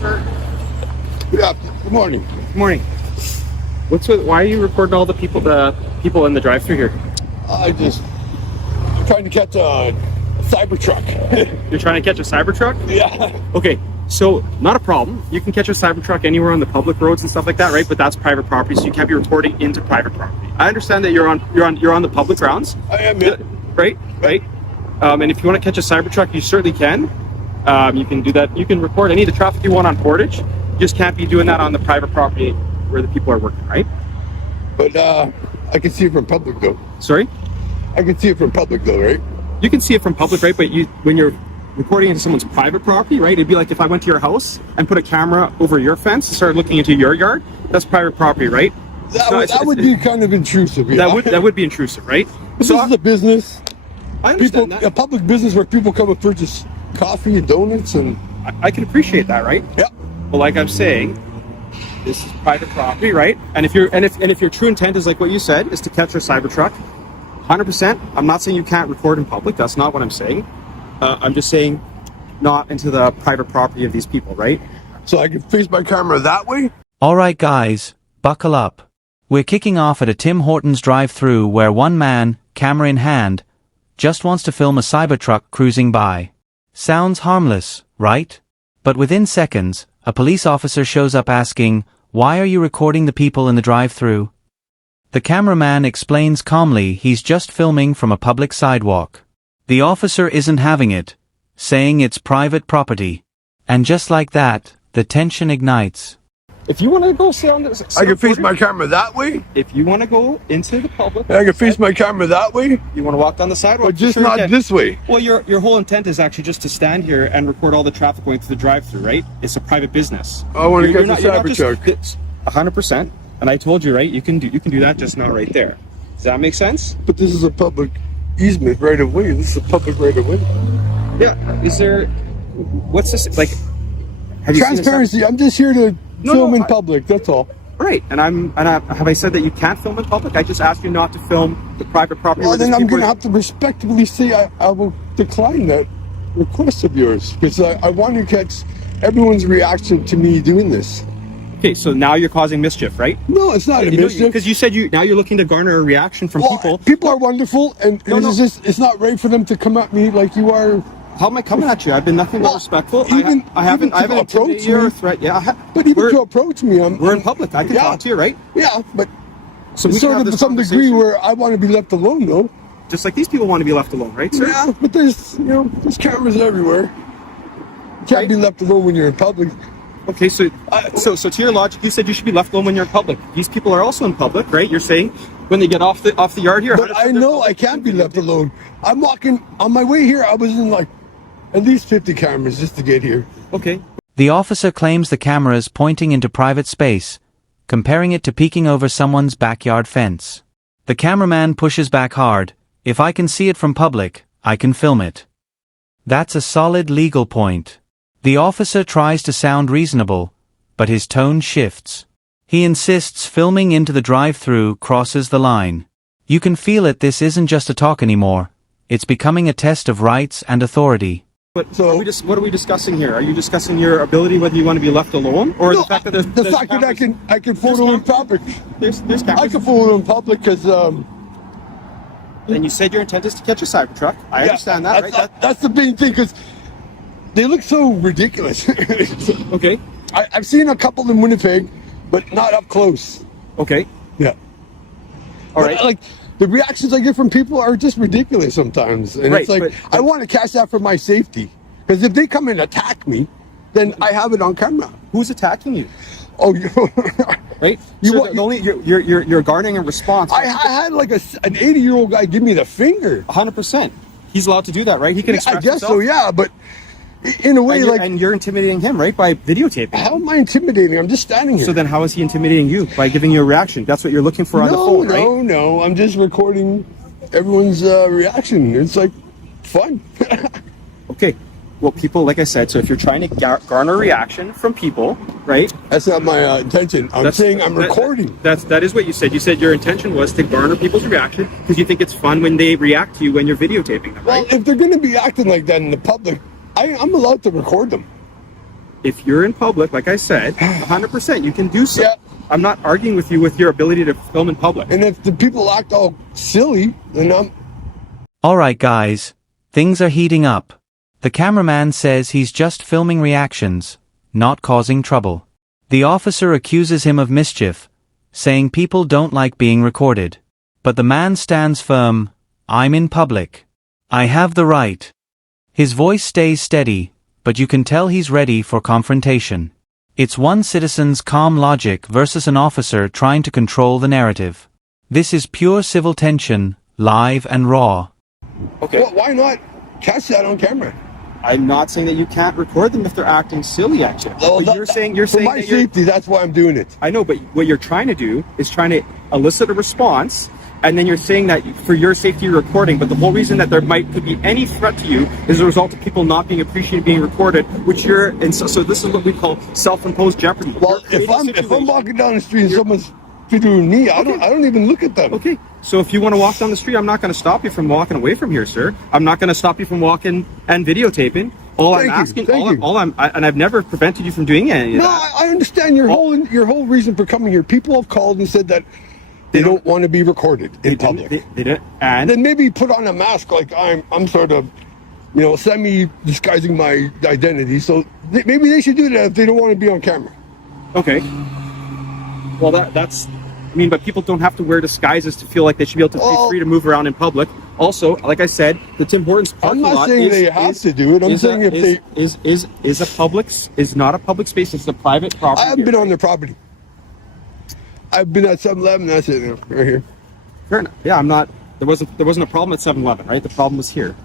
sir. Yeah, good morning. Good morning. Why are you recording all the people in the drive-thru here? I'm trying to catch a Cybertruck. You're trying to catch a Cybertruck? Yeah. Okay, so not a problem. You can catch a Cybertruck anywhere on the public roads and stuff like that, right? But that's private property, so you can't be recording into private property. I understand that you're on the public grounds. I am, yeah. Right. And if you want to catch a Cybertruck, you certainly can. You can do that. You can record any of the traffic you want on Portage. You just can't be doing that on the private property where the people are working, right? But I can see it from public though. Sorry? I can see it from public though, right? You can see it from public, right? But when you're recording into someone's private property, right? It'd be like if I went to your house and put a camera over your fence and started looking into your yard. That's private property, right? That would be kind of intrusive. Yeah. That would be intrusive, right? This is a business. I understand that. A public business where people come and purchase coffee and donuts, and I can appreciate that, right? Yeah. Well, like I'm saying, this is private property, right? And if your true intent is like what you said, is to catch a Cybertruck, 100%. I'm not saying you can't record in public. That's not what I'm saying. I'm just saying not into the private property of these people, right? So I can face my camera that way? Alright guys, buckle up. We're kicking off at a Tim Hortons drive-thru where one man, camera in hand, just wants to film a Cybertruck cruising by. Sounds harmless, right? But within seconds, a police officer shows up asking, "Why are you recording the people in the drive-thru?" The cameraman explains calmly he's just filming from a public sidewalk. The officer isn't having it, saying it's private property. And just like that, the tension ignites. If you want to go sit on this, I can face my camera that way? If you want to go into the public, I can face my camera that way? you want to walk down the sidewalk, But just sure not this way. Well, your whole intent is actually just to stand here and record all the traffic going through the drive-thru, right? It's a private business. I want to catch a Cybertruck. 100%. And I told you, right? You can do that, just not right there. Does that make sense? But this is a public easement right of way. This is a public right of way. Yeah. Is there? What's this like? Have you Transparency. I'm just here to film in public. That's all. Right. And have I said that you can't film in public? I just asked you not to film the private property. Well, then I'm going to have to respectfully say I will decline that request of yours because I want to catch everyone's reaction to me doing this. Okay, so now you're causing mischief, right? No, it's not a mischief. Because you said now you're looking to garner a reaction from people. People are wonderful, and it's not right for them to come at me like you are. How am I coming at you? I've been nothing but respectful. I haven't approached you or threat. Yeah, but even to approach me, we're in public. I can talk to you, right? Yeah, but so sort of to some degree where I want to be left alone, though. Just like these people want to be left alone, right, sir? Yeah, but there's cameras everywhere. You can't be left alone when you're in public. Okay, so to your logic, you said you should be left alone when you're in public. These people are also in public, right? You're saying when they get off the yard here. But I know I can't be left alone. I'm walking on my way here. I was in like at least 50 cameras just to get here. Okay. The officer claims the camera's pointing into private space, comparing it to peeking over someone's backyard fence. The cameraman pushes back hard. If I can see it from public, I can film it. That's a solid legal point. The officer tries to sound reasonable, but his tone shifts. He insists filming into the drive-thru crosses the line. You can feel it. This isn't just a talk anymore. It's becoming a test of rights and authority. But what are we discussing here? Are you discussing your ability, whether you want to be left alone, or the fact that I can photo in public? There's cameras. I can photo in public because. And you said your intent is to catch a Cybertruck. I understand that, right? That's the main thing because they look so ridiculous. Okay. I've seen a couple in Winnipeg, but not up close. Okay. Yeah. All right. Like the reactions I get from people are just ridiculous sometimes, and it's like I want to catch that for my safety because if they come and attack me, then I have it on camera. Who's attacking you? Oh, right. You're garnering a response. I had like an 80-year-old guy give me the finger. 100%. He's allowed to do that, right? He can express himself. I guess himself. so, yeah, but in a way, and you're intimidating him, right, by videotaping. How am I intimidating? I'm just standing here. So then, how is he intimidating you by giving you a reaction? That's what you're looking for on the phone, right? No. I'm just recording everyone's reaction. It's like fun. Okay. Well, people, like I said, so if you're trying to garner a reaction from people, right? That's not my intention. I'm saying I'm recording. That is what you said. You said your intention was to garner people's reaction because you think it's fun when they react to you when you're videotaping them, right? Well, if they're going to be acting like that in the public, I'm allowed to record them. if you're in public, like I said, 100%, you can do so. Yeah. I'm not arguing with you with your ability to film in public. And if the people act all silly, then I'm... Alright guys, things are heating up. The cameraman says he's just filming reactions, not causing trouble. The officer accuses him of mischief, saying people don't like being recorded. But the man stands firm, I'm in public. I have the right. His voice stays steady, but you can tell he's ready for confrontation. It's one citizen's calm logic versus an officer trying to control the narrative. This is pure civil tension, live and raw. Okay. Well, why not catch that on camera? I'm not saying that you can't record them if they're acting silly at you. Well, But you're saying for my that you're- safety, that's why I'm doing it. I know, but what you're trying to do is trying to elicit a response, and then you're saying that for your safety you're recording, but the whole reason that could be any threat to you is a result of people not being appreciated being recorded, which and so this is what we call self-imposed jeopardy. Well, if I'm walking down the street and someone's videoing me, I don't even look at them. Okay, so if you want to walk down the street, I'm not going to stop you from walking away from here, sir. I'm not going to stop you from walking and videotaping. And I've never prevented you from doing any of No, that. I understand your whole reason for coming here. People have called and said that they don't want to be recorded in public. They did, and Then maybe put on a mask like I'm sort of, semi-disguising my identity. So maybe they should do that if they don't want to be on camera. okay. Well, that's. I mean, but people don't have to wear disguises to feel like they should be able to be free to move around in public. Also, like I said, the Tim Hortons parking lot I'm not saying they have to do it. I'm saying if they is not a public space. It's a private property. I haven't been on their property. I've been at 7-Eleven. That's it, right here. Fair enough. Yeah, I'm not. There wasn't a problem at 7-Eleven, right? The problem was here.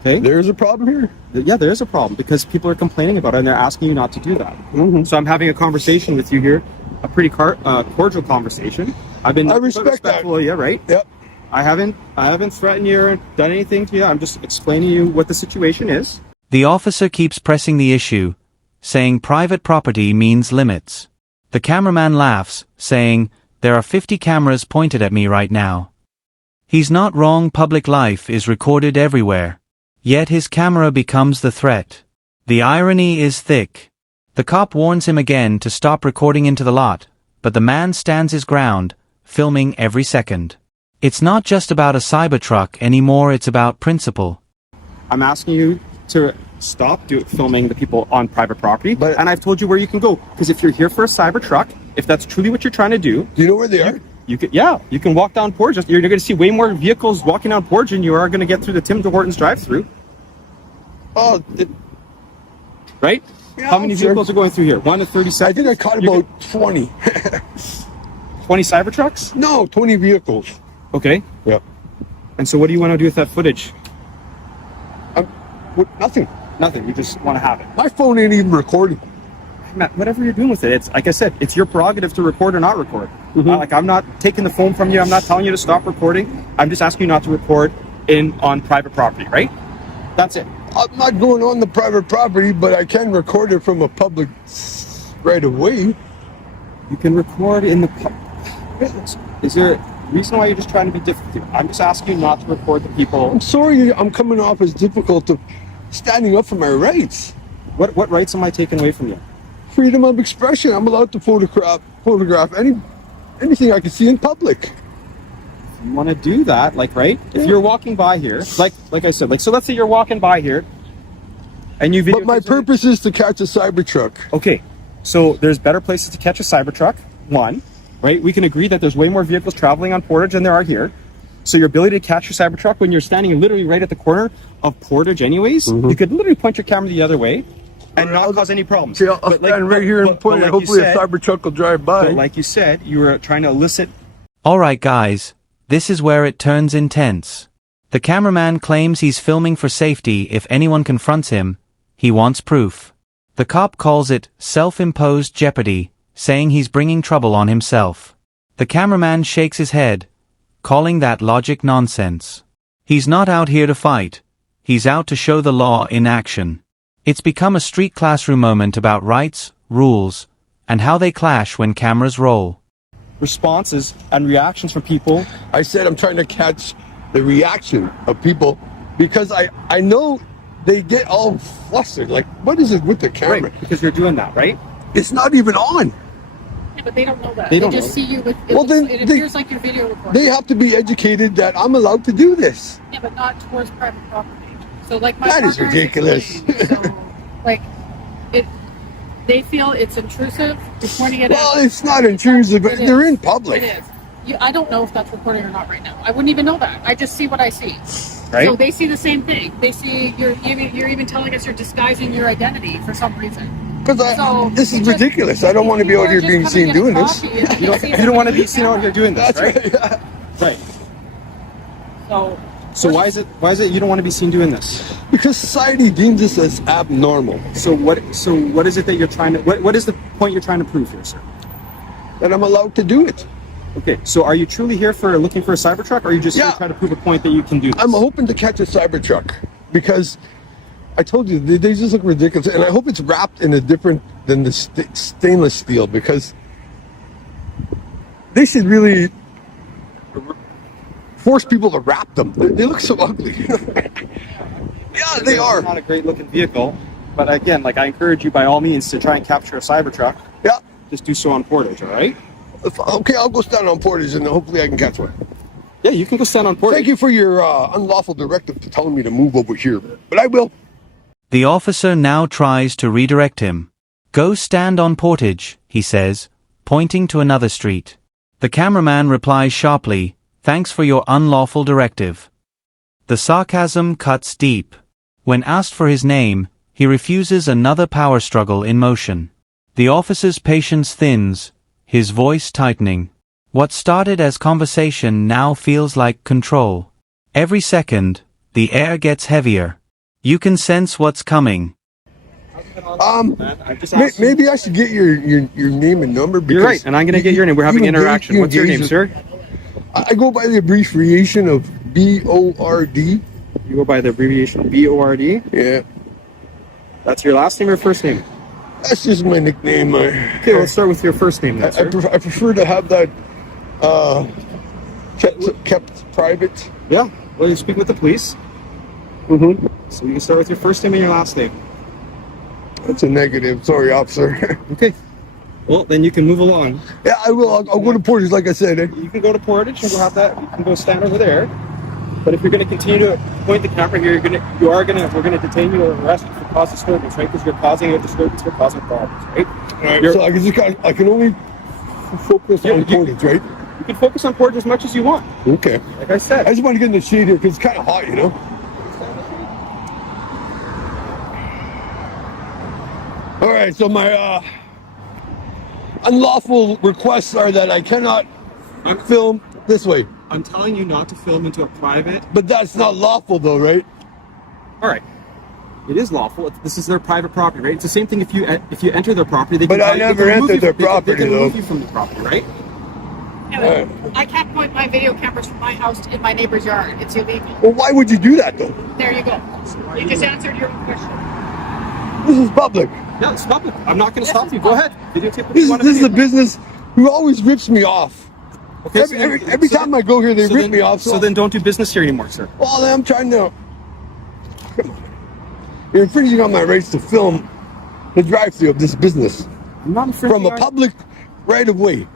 Okay. There's a problem here. Yeah, there is a problem because people are complaining about it and they're asking you not to do that. Mm-hmm. So I'm having a conversation with you here, a pretty cordial conversation. I respect that. Yeah, right. Yep. I haven't threatened you or done anything to you. I'm just explaining to you what the situation is. The officer keeps pressing the issue, saying private property means limits. The cameraman laughs, saying, there are 50 cameras pointed at me right now. He's not wrong, public life is recorded everywhere. Yet his camera becomes the threat. The irony is thick. The cop warns him again to stop recording into the lot, but the man stands his ground, filming every second. It's not just about a Cybertruck anymore, it's about principle. I'm asking you to stop filming the people on private property, and I've told you where you can go. Because if you're here for a Cybertruck, if that's truly what you're trying to do... Do you know where they are? You can walk down Portage. You're going to see way more vehicles walking down Portage than you are going to get through the Tim Hortons drive-through. Oh, right? Yeah, how many vehicles are going through here? 1 to 30 seconds? I think I caught about 20. 20 Cybertrucks? No, 20 vehicles. Okay. Yeah. And so what do you want to do with that footage? Nothing. Nothing. You just want to have it. My phone ain't even recording. Matt, whatever you're doing with it, it's like I said, it's your prerogative to record or not record. Mm-hmm. I'm not taking the phone from you. I'm not telling you to stop recording. I'm just asking you not to record on private property, right? That's it. I'm not going on the private property, but I can record it from a public right of way. You can record in the Is there a reason why you're just trying to be difficult? I'm just asking you not to record the people. I'm sorry I'm coming off as difficult of standing up for my rights. What rights am I taking away from you? Freedom of expression. I'm allowed to photograph anything I can see in public. You want to do that, right? Yeah. If you're walking by here, like I said, so let's say you're walking by here, and you video. But my purpose is to catch a Cybertruck. Okay, so there's better places to catch a Cybertruck. One, right? We can agree that there's way more vehicles traveling on Portage than there are here. So your ability to catch your Cybertruck when you're standing literally right at the corner of Portage, anyways, you could literally point your camera the other way and not cause any problems. See, I'll stand right here and point it. Hopefully a Cybertruck will drive by. But like you said, you were trying to elicit. Alright guys, this is where it turns intense. The cameraman claims he's filming for safety. If anyone confronts him, he wants proof. The cop calls it self-imposed jeopardy, saying he's bringing trouble on himself. The cameraman shakes his head, calling that logic nonsense. He's not out here to fight. He's out to show the law in action. It's become a street classroom moment about rights, rules, and how they clash when cameras roll. Responses and reactions from people. I said I'm trying to catch the reaction of people because I know they get all flustered. Like, what is it with the camera? Right, because you're doing that, right? It's not even on. Yeah, but they don't know that. They They, don't just know. see you with. Well, then it they- appears like you're video recording. They have to be educated that I'm allowed to do this. Yeah, but not towards private property. So, like my That is partner ridiculous. explained, so, like, it. They feel it's intrusive. You're pointing it Well, out. it's not intrusive, but It they're is. in public. It is. I don't know if that's recording or not right now. I wouldn't even know that. I just see what I see. Right. So they see the same thing. They see you're even telling us you're disguising your identity for some reason. Because So this is you just- ridiculous. I don't want to be out here You're being just seen coming doing in a this. coffee and You don't, see you don't want to be somebody seen out here doing this, That's right? right. Yeah. Right. So So why is it you don't want to be seen doing this? Because society deems this as abnormal. So what is it that you're trying to what is the point you're trying to prove here, sir? That I'm allowed to do it. Okay, so are you truly here for looking for a Cybertruck, or are you just here Yeah. to try to prove a point that you can do this? I'm hoping to catch a Cybertruck because I told you they just look ridiculous, and I hope it's wrapped in a different than the stainless steel, because they should really force people to wrap them. They look so ugly. Yeah, they are. It's not a great looking vehicle, but again, like I encourage you by all means to try and capture a Cybertruck. Yeah. Just do so on Portage, all right? Okay, I'll go stand on Portage and hopefully I can catch one. Yeah, you can go stand on Portage. Thank you for your unlawful directive to telling me to move over here, but I will. The officer now tries to redirect him. Go stand on Portage, he says, pointing to another street. The cameraman replies sharply, thanks for your unlawful directive. The sarcasm cuts deep. When asked for his name, he refuses another power struggle in motion. The officer's patience thins, his voice tightening. What started as conversation now feels like control. Every second, the air gets heavier. You can sense what's coming. Maybe I should get your name and number. Because You're right, and I'm going to get your name. We're having you interaction. What's your name, engage sir? I go by the abbreviation of BORD. You go by the abbreviation BORD. Yeah, That's your last name or first name? that's just my nickname. Okay, let's start with your first name then, sir. I prefer to have that kept private. Yeah, well, you speak with the police. Mm-hmm. So you can start with your first name and your last name. That's a negative. Sorry, officer. Okay. Well, then you can move along. Yeah, I will. I'll go to Portage, like I said. You can go to Portage and go have that. You can go stand over there. But if you're going to continue to point the camera here, we're going to detain you or arrest you for cause disturbance, right? Because you're causing a disturbance, you're causing problems, right? So I can only focus on Portage, right? You can focus on Portage as much as you want. Okay. Like I said. I just want to get in the shade here because it's kind of hot, you know. All right. So my unlawful requests are that I cannot film this way. I'm telling you not to film into a private. But that's not lawful, though, right? All right. It is lawful. This is their private property, right? It's the same thing if you enter their property. They But can I tell you- never they can remove entered you- their they can- property, They can remove though. you from the property, right? yeah, but I can't point my video cameras from my house in my neighbor's yard. It's illegal. Well, why would you do that, though? There you go. You just answered your own question. This is public. Yeah, it's public. I'm not going to stop you. Go ahead. Videotape what This you is want to this is a videotape. business who always rips me off. Okay, Every time I go here, they rip me off. So then don't do business here anymore, sir. Well, I'm trying to. You're infringing on my rights to film the drive-through of this business I'm not infringing from a on- public right of way.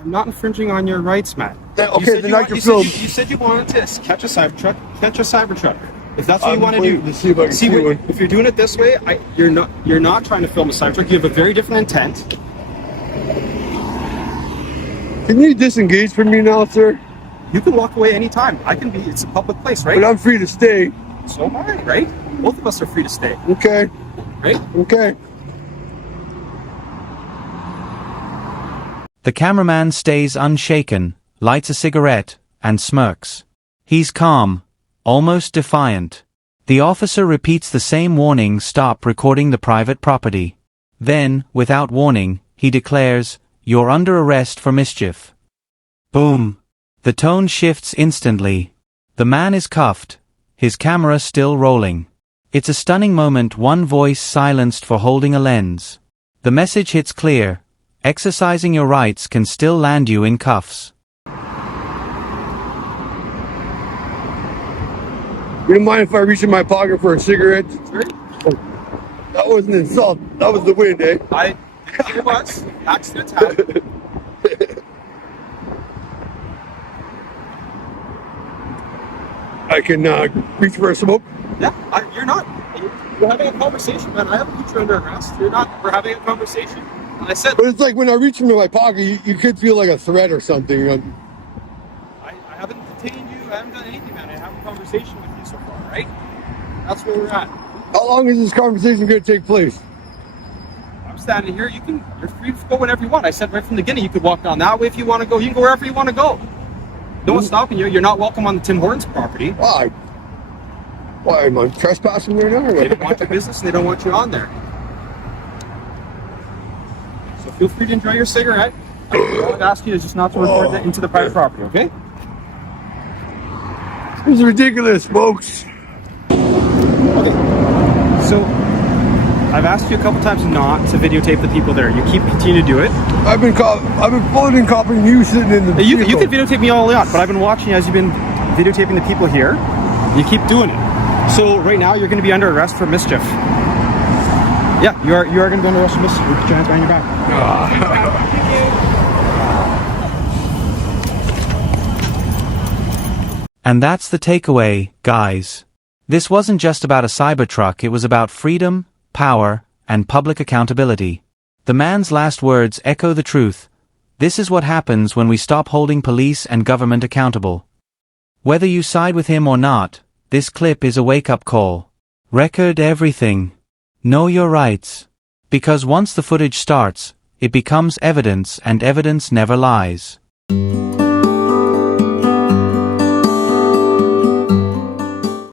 I'm not infringing on your rights, Matt. Then- You okay, said then you I want- can you said film. you said you wanted to catch a Cybertruck. Catch a Cybertruck. If that's what I'm you want to waiting do. to see if I can see one. If you're doing it this way, you're not trying to film a Cybertruck. You have a very different intent. Can you disengage from me now, sir? You can walk away anytime. It's a public place, right? But I'm free to stay. So am I, right? Both of us are free to stay, Okay. right? Okay. The cameraman stays unshaken, lights a cigarette, and smirks. He's calm, almost defiant. The officer repeats the same warning: stop recording the private property. Then, without warning, he declares, "You're under arrest for mischief." Boom. The tone shifts instantly. The man is cuffed, his camera still rolling. It's a stunning moment, one voice silenced for holding a lens. The message hits clear: exercising your rights can still land you in cuffs. You don't mind if I reach in my pocket for a cigarette? Sure. That wasn't an insult. That was the wind, eh? It was. Accidents happen. I can reach for a smoke. Yeah, you're not. We're having a conversation, man. I haven't put you under arrest. You're not. We're having a conversation. And I said, But it's like when I reach into my pocket, you could feel like a threat or something. I haven't detained you. I haven't done anything, man. I have a conversation with you so far, right? That's where we're at. How long is this conversation going to take place? I'm standing here. You're free to go whenever you want. I said right from the beginning, you could walk down that way if you want to go. You can go wherever you want to go. No one's stopping you. You're not welcome on the Tim Hortons property. Why? Why am I trespassing right now? They don't want your business and they don't want you on there. So feel free to enjoy your cigarette. All I've asked you is just not to record that into the private property, okay? This is ridiculous, folks. Okay. So I've asked you a couple times not to videotape the people there. You continue to do it. I've been floating copying you sitting in the You vehicle. can videotape me all on, but I've been watching as you've been videotaping the people here. You keep doing it. So right now you're going to be under arrest for mischief. Yeah, you are going to be under arrest for mischief. Put your hands behind your back. And that's the takeaway, guys. This wasn't just about a Cybertruck, it was about freedom, power, and public accountability. The man's last words echo the truth. This is what happens when we stop holding police and government accountable. Whether you side with him or not, this clip is a wake-up call. Record everything. Know your rights. Because once the footage starts, it becomes evidence, and evidence never lies.